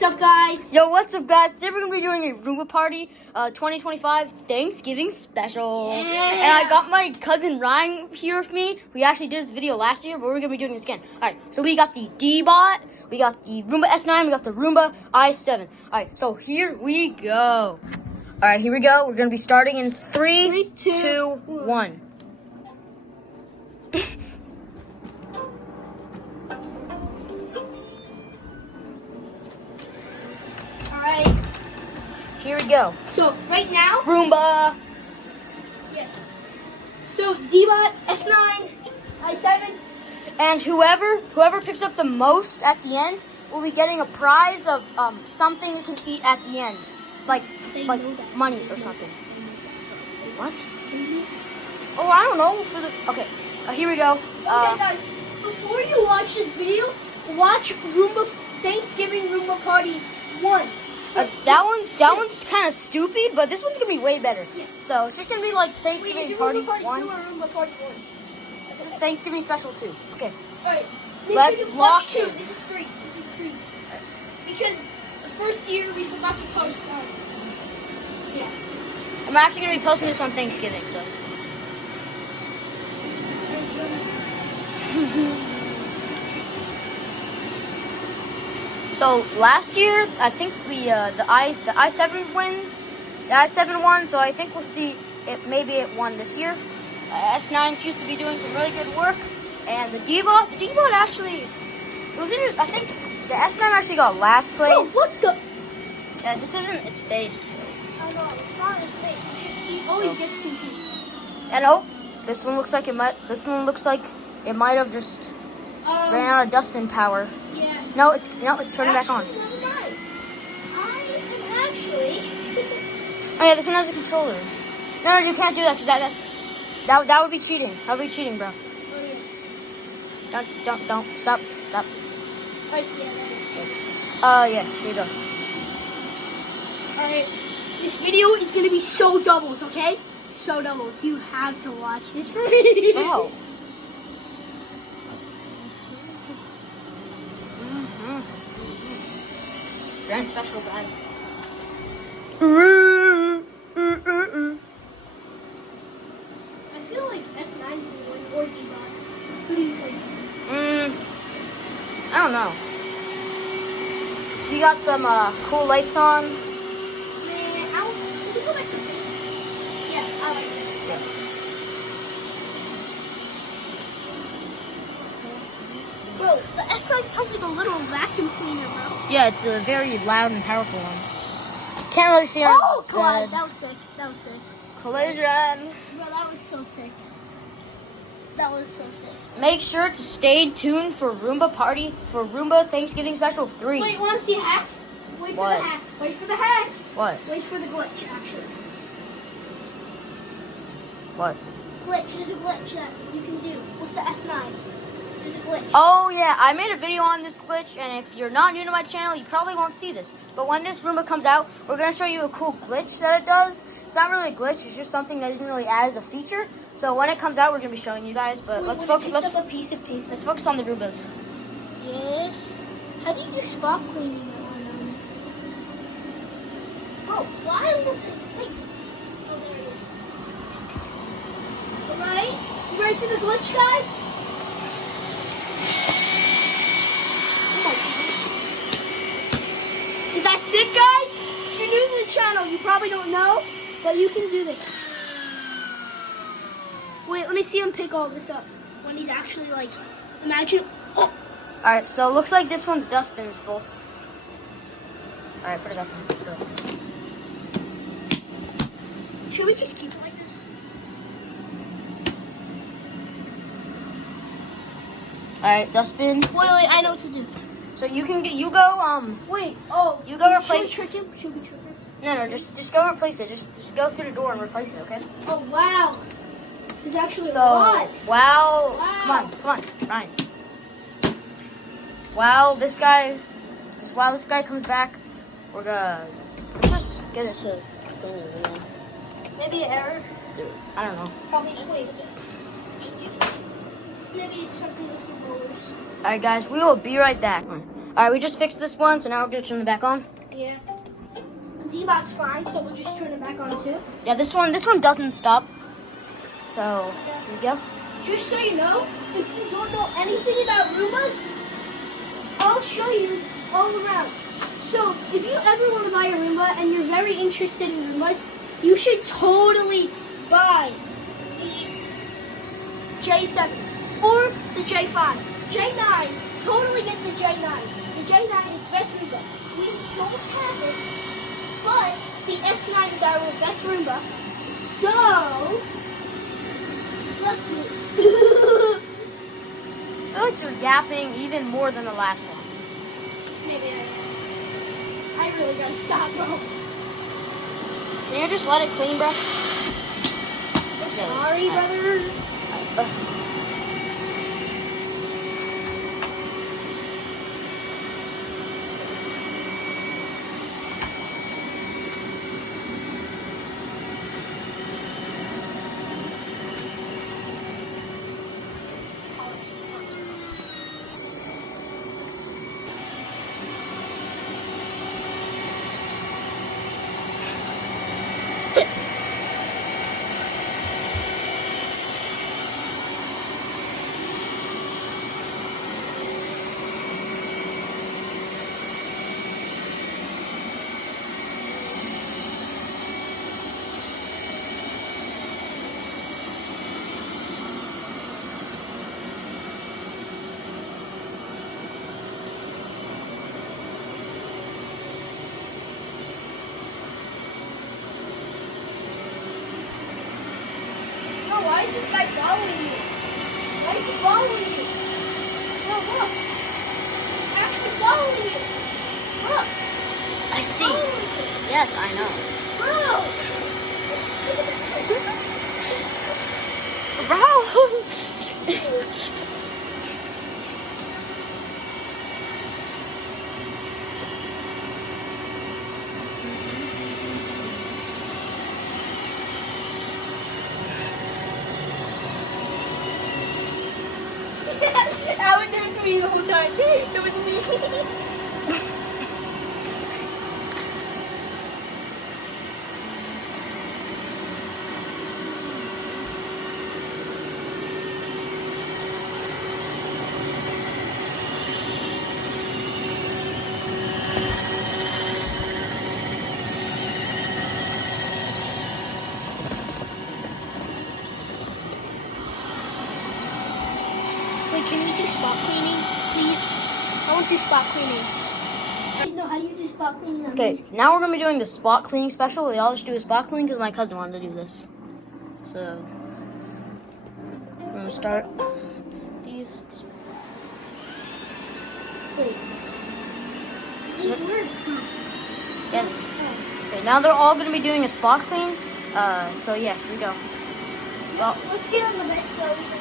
what's up, guys? Yo, what's up, guys? Today we're going to be doing a Roomba party 2025 Thanksgiving special. Yeah. And I got my cousin Ryan here with me. We actually did this video last year, but we're going to be doing this again. Alright, so we got the D-Bot, we got the Roomba S9, we got the Roomba i7. Alright, so here we go. Alright, here we go. We're going to be starting in 3, 2, 1. Alright, Here we go. so right now, Roomba. yes. So D-Bot, S9, i7. And whoever picks up the most at the end will be getting a prize of something you can eat at the end, like money or something. What? Oh, I don't know. Okay, here we go. Okay, guys, before you watch this video, watch Roomba Thanksgiving Roomba Party 1. That one's kind of stupid, but this one's gonna be way better. Yeah. So it's just gonna be like Thanksgiving Party 1. Roomba Party 1? This is Thanksgiving Special 2. Okay. Alright, Let's lock two. in. This is 3. Because the first year we forgot to post yeah. I'm actually gonna be posting this on Thanksgiving, so. So last year, I think the i7 wins. The i7 won, so I think we'll see it. Maybe it won this year. S9s used to be doing some really good work, and the D-Bot actually, it was in. I think the S9 actually got last place. Bro, what the? Yeah, this isn't its base. I know, it's not his face. He always gets confused. And oh, this one looks like it might. This one looks like it might have just ran out of dustbin power. Yeah. No, it's turning back on. Never mind. I am actually. Oh yeah, this one has a controller. No, you can't do that because that would be cheating. That would be cheating, bro. Don't stop. Right, yeah, that is good. Yeah, here you go. Alright, this video is gonna be so doubles, okay? So doubles. You have to watch this for me. Oh. Grand special, guys. I feel like S9's gonna win or D-Bot. Who do you think? I don't know. You got some cool lights on. Man, can you go back to me? Yeah, I like this. Yeah. Bro, the S9 sounds like a little vacuum cleaner, bro. Yeah, it's a very loud and powerful one. Can't really see on Oh, the God, that was sick. That was sick. collision. Bro, that was so sick. That was so sick. Make sure to stay tuned for Roomba Thanksgiving Special 3. Wait, want to see a hack? Wait for What? the hack. Wait for the hack. What? Wait for the glitch, actually. What? Glitch. There's a glitch that you can do with the S9. There's a glitch. Oh yeah, I made a video on this glitch, and if you're not new to my channel, you probably won't see this. But when this Roomba comes out, we're gonna show you a cool glitch that it does. It's not really a glitch; it's just something that isn't really add as a feature. So when it comes out, we're gonna be showing you guys. But let's focus. Let's up a piece of paper. Let's focus on the Roombas. Yes. How do you do spot cleaning on? Oh, why is it just wait? Oh, there it is. Alright, you ready for the glitch, guys? Is that sick, guys? If you're new to the channel, you probably don't know, but you can do this. Wait, let me see him pick all this up. When he's actually like, imagine. Oh, All right, so it looks like this one's dustbin is full. All right, put it up. should we just keep it like this? All right, dustbin. Wait, I know what to do. So you go. Wait, oh, You go replace. Should we trick him? Should we trick him? No, just go replace it. Just go through the door and replace it, okay? Oh, wow. This is actually So, a lot. wow. Wow. Come on, Ryan. While this guy comes back, let's just get it to. Maybe an error. I don't know. Probably, wait. Maybe it's something with the rollers. All right, guys, we will be right back. All right, we just fixed this one, so now we're gonna turn it back on. Yeah. D-Bot's fine, so we'll just turn it back on too. Yeah, this one doesn't stop. So here we go. Just so you know, if you don't know anything about Roombas, I'll show you all around. So if you ever want to buy a Roomba and you're very interested in Roombas, you should totally buy the J7 or the J5. J9, totally get the J9. The J9 is best Roomba. We don't have it, but the S9 is our best Roomba. So, let's see. I feel like you're yapping even more than the last one. Maybe I really gotta stop, bro. Can you just let it clean, bro? I'm sorry, brother. Why is this guy following you? Why is he following you? Bro, look. He's actually following you. Look. I see. Following you. Yes, I know. Bro! Alan, there was me the whole time. It was me. Wait, can we do spot cleaning, please? I want to do spot cleaning. No, how do you do spot cleaning on Okay, these? now we're gonna be doing the spot cleaning special. We all just do a spot clean because my cousin wanted to do this. So we're gonna start these. Wait. So- Wait, where? Yes. Okay, now they're all gonna be doing a spot clean. So yeah, here we go. Well, Let's get on the bed so we can.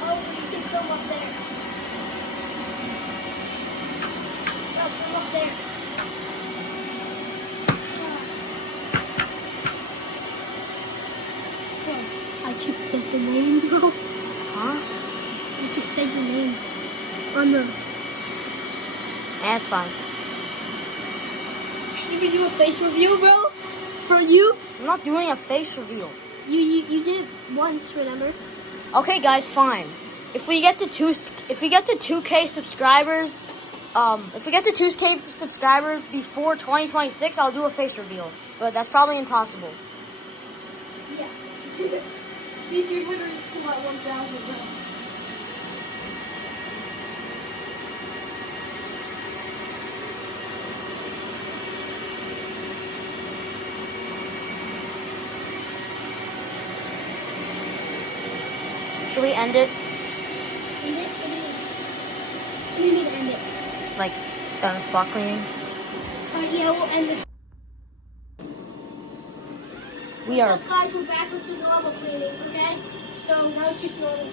Oh, we can film up there. Oh, film up there. I just said the name, bro. huh? I just said your name on the. That's fine. Should we do a face reveal, bro? For you? I'm not doing a face reveal. You did once, remember? Okay, guys, fine. If we get to 2K subscribers, if we get to 2K subscribers before 2026, I'll do a face reveal. But that's probably impossible. Yeah. Because you're literally still at 1,000, bro. Should we end it? End it? What do you mean end it? Like, done spot cleaning? Yeah, we'll end this. We What's are. up, guys? We're back with the normal cleaning, okay? So now it's just normal.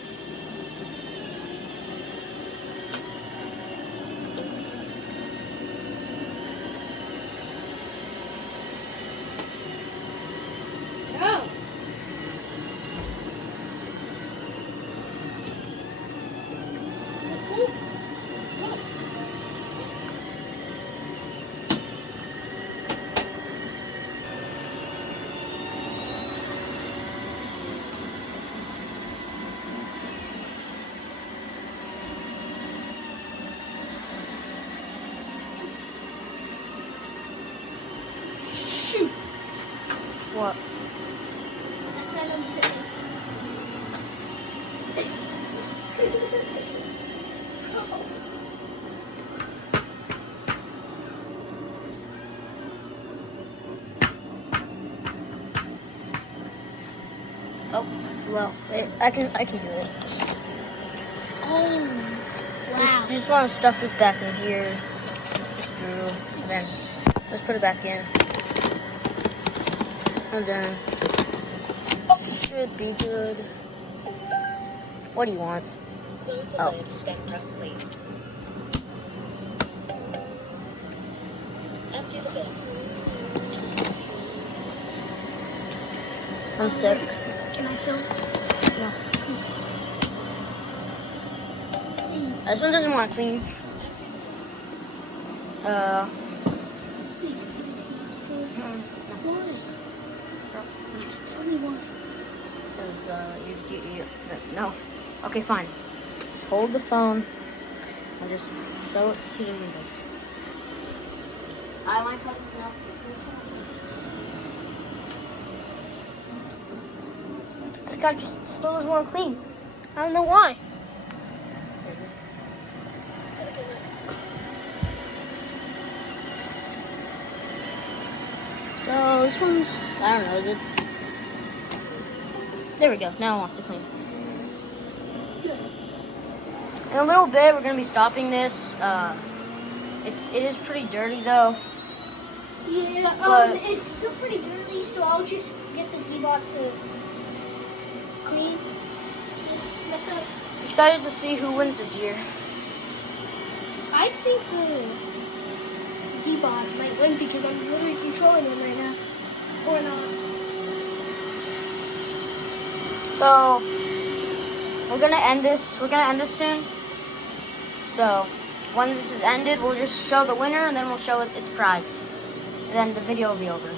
Oh. What? S9 number 7. Oh, well, wait, I can do it. Oh, wow. You just want to stuff this back in here. Screw, and then let's put it back in. And then should be good. What do you want? Close the lid, then press clean. Empty the bin. I'm sick. Can I film? No. Please. This one doesn't want to clean. Please. Why? Just tell me why. Because, no. Okay, fine. Just hold the phone and just show it to the windows. I like how this guy just still doesn't want to clean. I don't know why. So this one's, I don't know, is it? There we go. Now it wants to clean. In a little bit, we're gonna be stopping this. It is pretty dirty though. Yeah, But- it's still pretty dirty, so I'll just get the D-Bot to clean this mess up. Excited to see who wins this year. I think the D-Bot might win because I'm literally controlling him right now. Or not. So we're gonna end this. We're gonna end this soon. So when this is ended, we'll just show the winner, and then we'll show it its prize, and then the video will be over.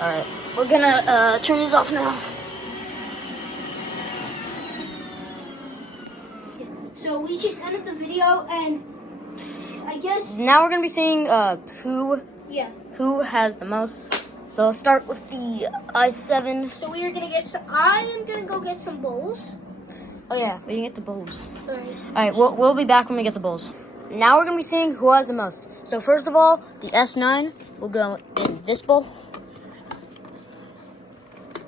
Alright, we're gonna turn this off now. So we just ended the video, and I guess, Now we're gonna be seeing yeah. who has the most. So let's start with the i7. So we are gonna get some. I am gonna go get some bowls. Oh yeah, we can get the bowls. Alright. Alright, we'll be back when we get the bowls. Now we're gonna be seeing who has the most. So first of all, the S9 will go in this bowl.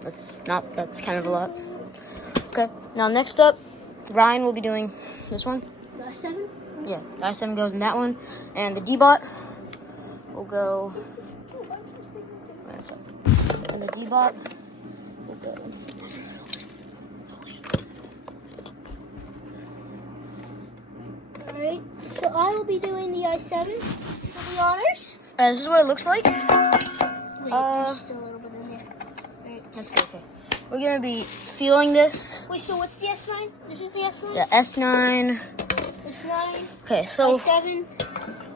That's kind of a lot. Okay, now next up, Ryan will be doing this one. The i7? Yeah, the i7 goes in that one. And the D-Bot will go, and the D-Bot will go. Alright, So I will be doing the I-7 for the honors. This is what it looks like. Wait, there's still a little bit in there. Right. That's good. Okay. We're gonna be feeling this. Wait, so what's the S9? This is the S9? Yeah, S9. S9, Okay, so I-7,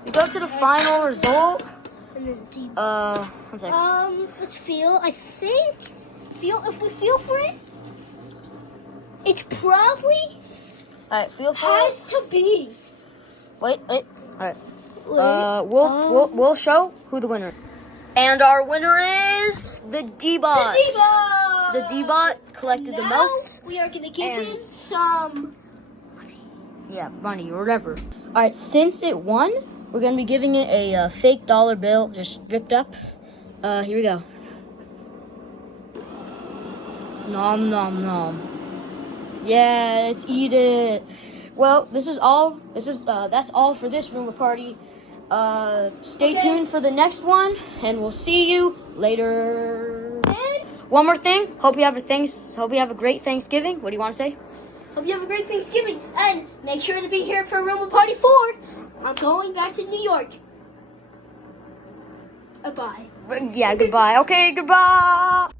we go to the final result. and then D. One second. Let's feel. I think, if we feel for it, it's probably All right, feel for has to be. Wait. All right. Wait, We'll show who the winner is. And our winner is the D-Bot. the D-Bot! The D-Bot collected the Now most. we are going to give and- him some. Yeah, money or whatever. All right, since it won, we're gonna be giving it a fake dollar bill, just dripped up. Here we go. Nom nom nom. Yeah, let's eat it. Well, that's all for this Roomba party. Stay tuned for the next one, and we'll see you later. One more thing. Hope you have a great Thanksgiving. What do you want to say? Hope you have a great Thanksgiving, and make sure to be here for Roomba Party 4. I'm going back to New York. Bye. Yeah, goodbye. Okay, goodbye.